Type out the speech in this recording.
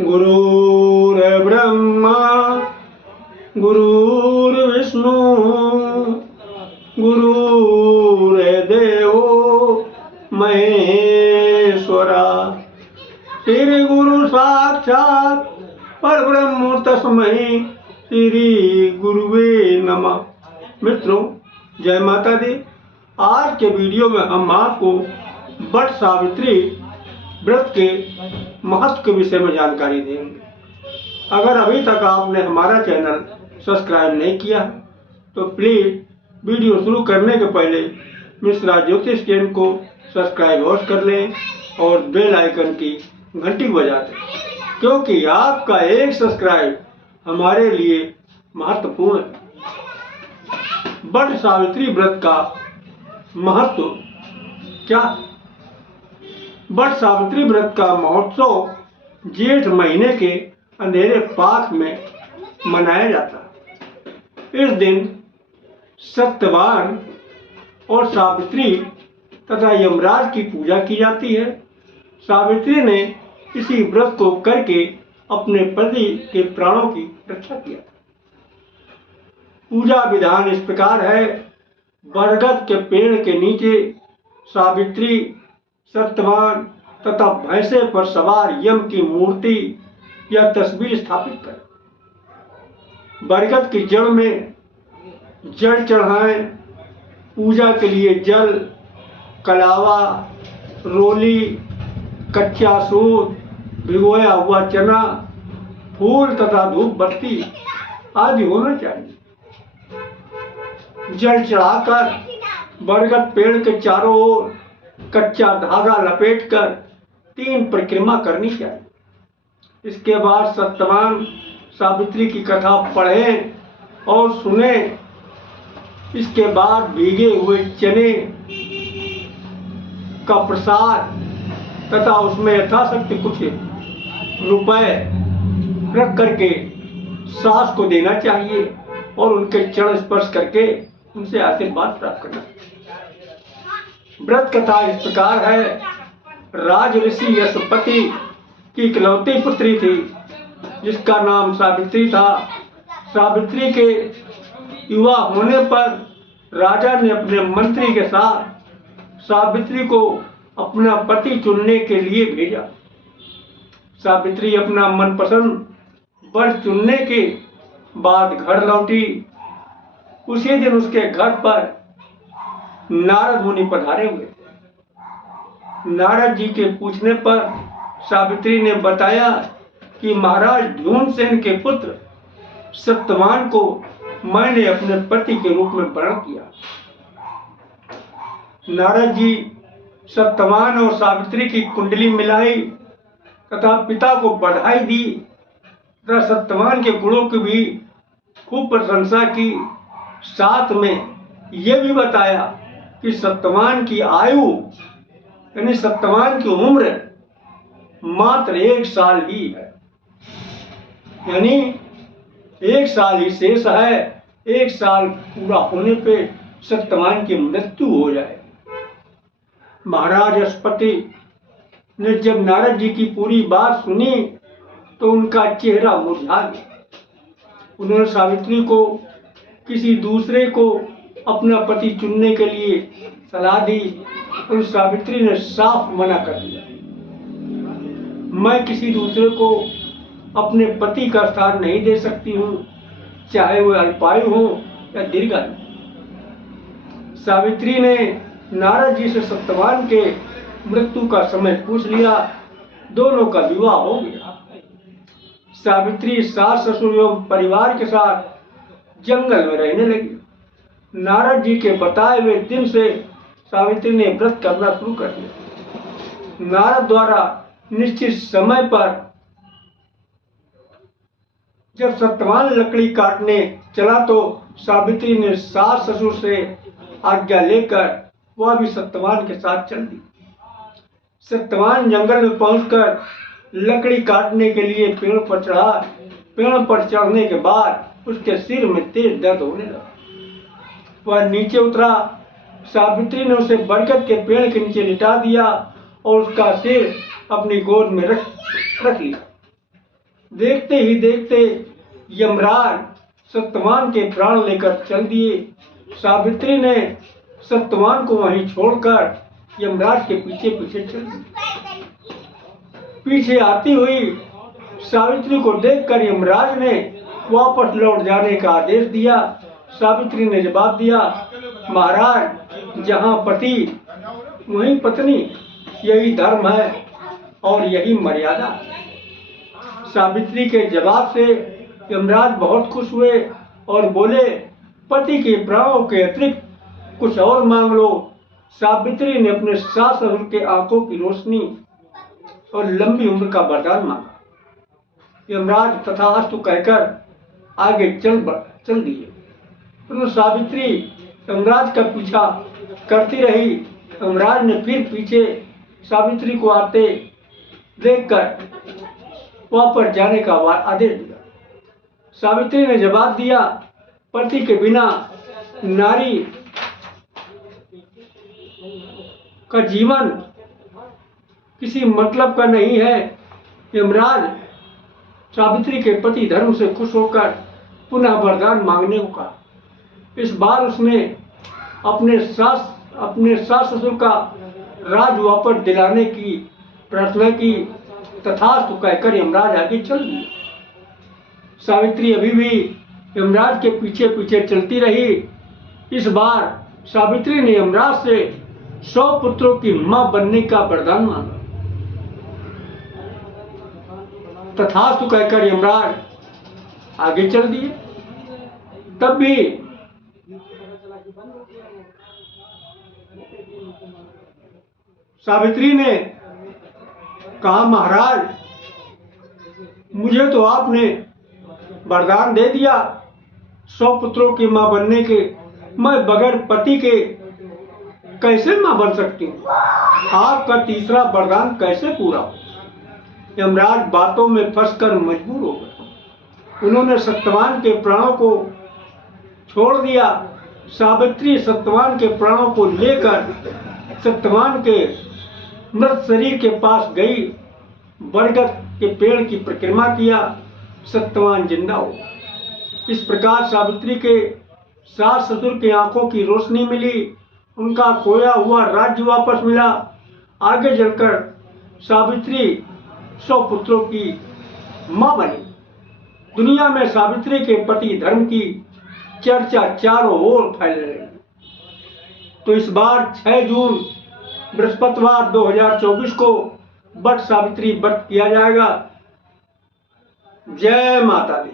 गुरुर्ब्रह्मा गुरुर्विष्णु गुरुर्देवो महेश्वरा। श्री गुरु साक्षात परब्रह्म तस्मै श्री गुरुवे नमः। मित्रों, जय माता दी। आज के वीडियो में हम आपको वट सावित्री व्रत के महत्व के विषय में जानकारी देंगे। अगर अभी तक आपने हमारा चैनल सब्सक्राइब नहीं किया तो प्लीज़ वीडियो शुरू करने के पहले मिश्रा ज्योतिष चैनल को सब्सक्राइब अवश्य कर लें और बेल आइकन की घंटी बजा दें, क्योंकि आपका एक सब्सक्राइब हमारे लिए महत्वपूर्ण है। वट सावित्री व्रत का महत्व क्या है? वट सावित्री व्रत का महोत्सव जेठ महीने के अंधेरे पाक में मनाया जाता है। इस दिन सत्यवान और सावित्री तथा यमराज की पूजा की जाती है। सावित्री ने इसी व्रत को करके अपने पति के प्राणों की रक्षा किया। पूजा विधान इस प्रकार है। बरगद के पेड़ के नीचे सावित्री, सत्यवान तथा भैंसे पर सवार यम की मूर्ति या तस्वीर स्थापित करें। बरगद की जड़ में जल चढ़ाएं। पूजा के लिए जल, कलावा, रोली, कच्चा सूत, भिगोया हुआ चना, फूल तथा धूप बत्ती आदि होना चाहिए। जल चढ़ाकर बरगद पेड़ के चारों ओर कच्चा धागा लपेटकर 3 परिक्रमा करनी चाहिए। इसके बाद सत्यवान सावित्री की कथा पढ़ें और सुने। इसके बाद भीगे हुए चने का प्रसाद तथा उसमें यथाशक्ति कुछ रुपए रख करके सास को देना चाहिए और उनके चरण स्पर्श करके उनसे आशीर्वाद प्राप्त करना। व्रत कथा इस प्रकार है। राज ऋषि यशपति की इकलौती पुत्री थी जिसका नाम सावित्री था। सावित्री के युवा होने पर राजा ने अपने मंत्री के साथ सावित्री को अपना पति चुनने के लिए भेजा। सावित्री अपना मनपसंद वर चुनने के बाद घर लौटी। उसी दिन उसके घर पर नारद मुनि पधारे हुए। नारद जी के पूछने पर सावित्री ने बताया कि महाराज ध्युमसेन के पुत्र सत्यवान को मैंने अपने पति के रूप में वर्ण किया। नारद जी सत्यवान और सावित्री की कुंडली मिलाई तथा पिता को बधाई दी तथा सत्यवान के गुणों की भी खूब प्रशंसा की। साथ में यह भी बताया कि सत्यवान की आयु यानी सत्यवान की उम्र मात्र 1 साल ही है, यानी 1 साल ही शेष है। 1 साल पूरा होने पे सत्यवान की मृत्यु हो जाए। महाराज यशपति ने जब नारद जी की पूरी बात सुनी तो उनका चेहरा मुरझा गया। उन्होंने सावित्री को किसी दूसरे को अपना पति चुनने के लिए सलाह दी और सावित्री ने साफ मना कर दिया। मैं किसी दूसरे को अपने पति का स्थान नहीं दे सकती हूँ, चाहे वह अल्पायु हो या दीर्घायु। सावित्री ने नारद जी से सत्यवान के मृत्यु का समय पूछ लिया। दोनों का विवाह हो गया। सावित्री सास ससुर एवं परिवार के साथ जंगल में रहने लगी। नारद जी के बताए हुए दिन से सावित्री ने व्रत करना शुरू कर दिया। नारद द्वारा निश्चित समय पर जब सत्यवान लकड़ी काटने चला तो सावित्री ने सास ससुर से आज्ञा लेकर वह भी सत्यवान के साथ चल दी। सत्यवान जंगल में पहुंचकर लकड़ी काटने के लिए पेड़ पर चढ़ा। पेड़ पर चढ़ने के बाद उसके सिर में तेज दर्द होने लगा। वह नीचे उतरा। सावित्री ने उसे बरगद के पेड़ के नीचे लिटा दिया और उसका सिर अपनी गोद में रख लिया। देखते ही देखते यमराज सत्यवान के प्राण लेकर चल दिए। सावित्री ने सत्यवान को वहीं छोड़कर यमराज के पीछे पीछे चल दी। पीछे आती हुई सावित्री को देखकर यमराज ने वापस लौट जाने का आदेश दिया। सावित्री ने जवाब दिया, महाराज, जहाँ पति वहीं पत्नी, यही धर्म है और यही मर्यादा। सावित्री के जवाब से यमराज बहुत खुश हुए और बोले, पति के प्राणों के अतिरिक्त कुछ और मांग लो। सावित्री ने अपने सास ससुर के आंखों की रोशनी और लंबी उम्र का वरदान मांगा। यमराज तथास्तु कहकर आगे चल दिए। परंतु सावित्री यमराज का पीछा करती रही। यमराज ने फिर पीछे सावित्री को आते देखकर वापस जाने का आदेश दिया। सावित्री ने जवाब दिया, पति के बिना नारी का जीवन किसी मतलब का नहीं है। यमराज सावित्री के पति धर्म से खुश होकर पुनः वरदान मांगने को कहा। इस बार उसने अपने सास ससुर का राज वापस दिलाने की प्रार्थना की। तथास्तु कहकर यमराज आगे चल दिए। सावित्री अभी भी यमराज के पीछे पीछे चलती रही। इस बार सावित्री ने यमराज से 100 पुत्रों की मां बनने का वरदान मांगा। तथास्तु कहकर यमराज आगे चल दिए। तब भी सावित्री ने कहा, महाराज, मुझे तो आपने वरदान दे दिया 100 पुत्रों की मां बनने के, मैं बगैर पति के कैसे मां बन सकती हूँ? आपका तीसरा वरदान कैसे पूरा हो? यमराज बातों में फंसकर मजबूर हो गए। उन्होंने सत्यवान के प्राणों को छोड़ दिया। सावित्री सत्यवान के प्राणों को लेकर सत्यवान के मृत शरीर के पास गई, बरगद के पेड़ की परिक्रमा किया। सत्यवान जिंदा हो। इस प्रकार सावित्री के सास ससुर की आंखों की रोशनी मिली, उनका खोया हुआ राज्य वापस मिला। आगे चलकर सावित्री 100 पुत्रों की मां बनी। दुनिया में सावित्री के पति धर्म की चर्चा चारों ओर फैल रही। तो इस बार 6 जून बृहस्पतिवार 2024 को वट सावित्री व्रत किया जाएगा। जय माता दी।